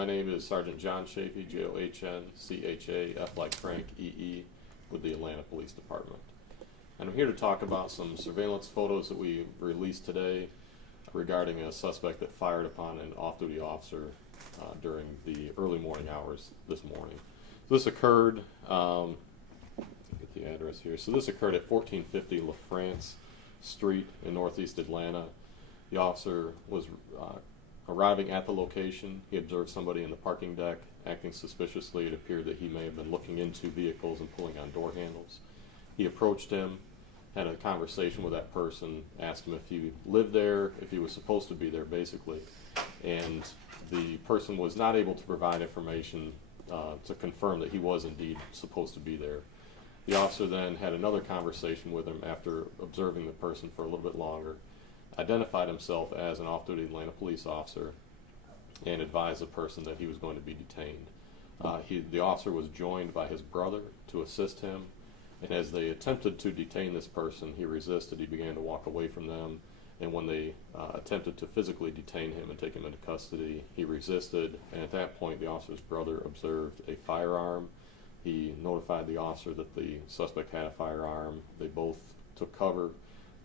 My name is Sergeant John Chafee, John-Chafee, F like Frank, EE, with the Atlanta Police Department. And I'm here to talk about some surveillance photos that we released today regarding a suspect that fired upon an off-duty officer during the early morning hours this morning. So this occurred, get the address here. So this occurred at 1450 LaFrance Street in Northeast Atlanta. The officer was arriving at the location. He observed somebody in the parking deck acting suspiciously. It appeared that he may have been looking into vehicles and pulling on door handles. He approached him, had a conversation with that person, asked him if he lived there, if he was supposed to be there, basically. And the person was not able to provide information to confirm that he was indeed supposed to be there. The officer then had another conversation with him after observing the person for a little bit longer, identified himself as an off-duty Atlanta police officer, and advised the person that he was going to be detained. The officer was joined by his brother to assist him, and as they attempted to detain this person, he resisted. He began to walk away from them, and when they attempted to physically detain him and take him into custody, he resisted, and at that point the officer's brother observed a firearm. He notified the officer that the suspect had a firearm. They both took cover,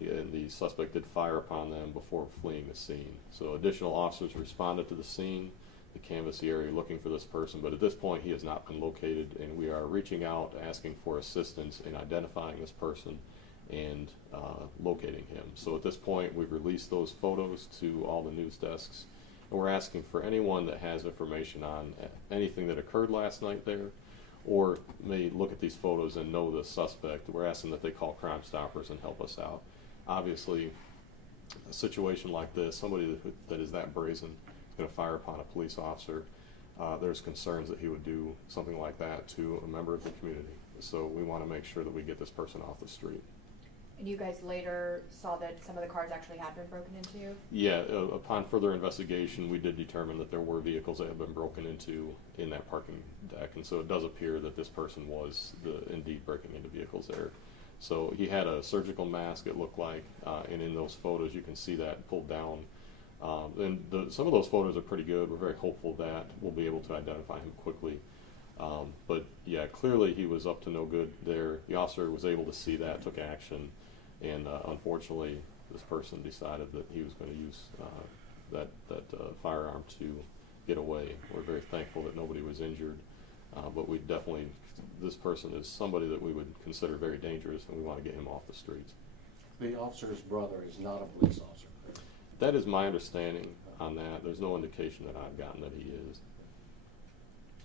and the suspect did fire upon them before fleeing the scene. So additional officers responded to the scene, the canvass the area looking for this person, but at this point he has not been located, and we are reaching out asking for assistance in identifying this person and locating him. So at this point we've released those photos to all the news desks, and we're asking for anyone that has information on anything that occurred last night there, or may look at these photos and know the suspect. We're asking that they call Crime Stoppers and help us out. Obviously, a situation like this, somebody that is that brazen is going to fire upon a police officer. There's concerns that he would do something like that to a member of the community. So we want to make sure that we get this person off the street. And you guys later saw that some of the cars actually had been broken into? Yeah, upon further investigation, we did determine that there were vehicles that had been broken into in that parking deck, and so it does appear that this person was indeed breaking into vehicles there. So he had a surgical mask, it looked like, and in those photos you can see that pulled down. And some of those photos are pretty good. We're very hopeful that we'll be able to identify him quickly. But yeah, clearly he was up to no good there. The officer was able to see that, took action, and unfortunately this person decided that he was going to use that firearm to get away. We're very thankful that nobody was injured, but we definitely, this person is somebody that we would consider very dangerous, and we want to get him off the streets. The officer's brother is not a police officer, correct? That is my understanding on that. There's no indication that I've gotten that he is.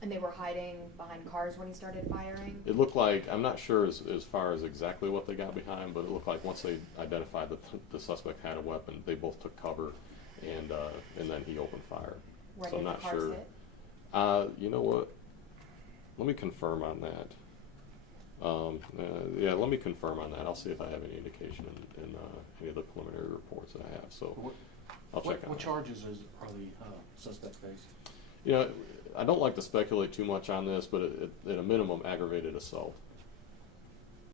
And they were hiding behind cars when he started firing? It looked like, I'm not sure as far as exactly what they got behind, but it looked like once they identified that the suspect had a weapon, they both took cover, and then he opened fire. Where so I'm did not the cars sure. hit? You know what? Let me confirm on that. Yeah, let me confirm on that. I'll see if I have any indication in any of the preliminary reports that I have. So I'll check on What that. charges are the suspect facing? You know, I don't like to speculate too much on this, but at a minimum, aggravated assault.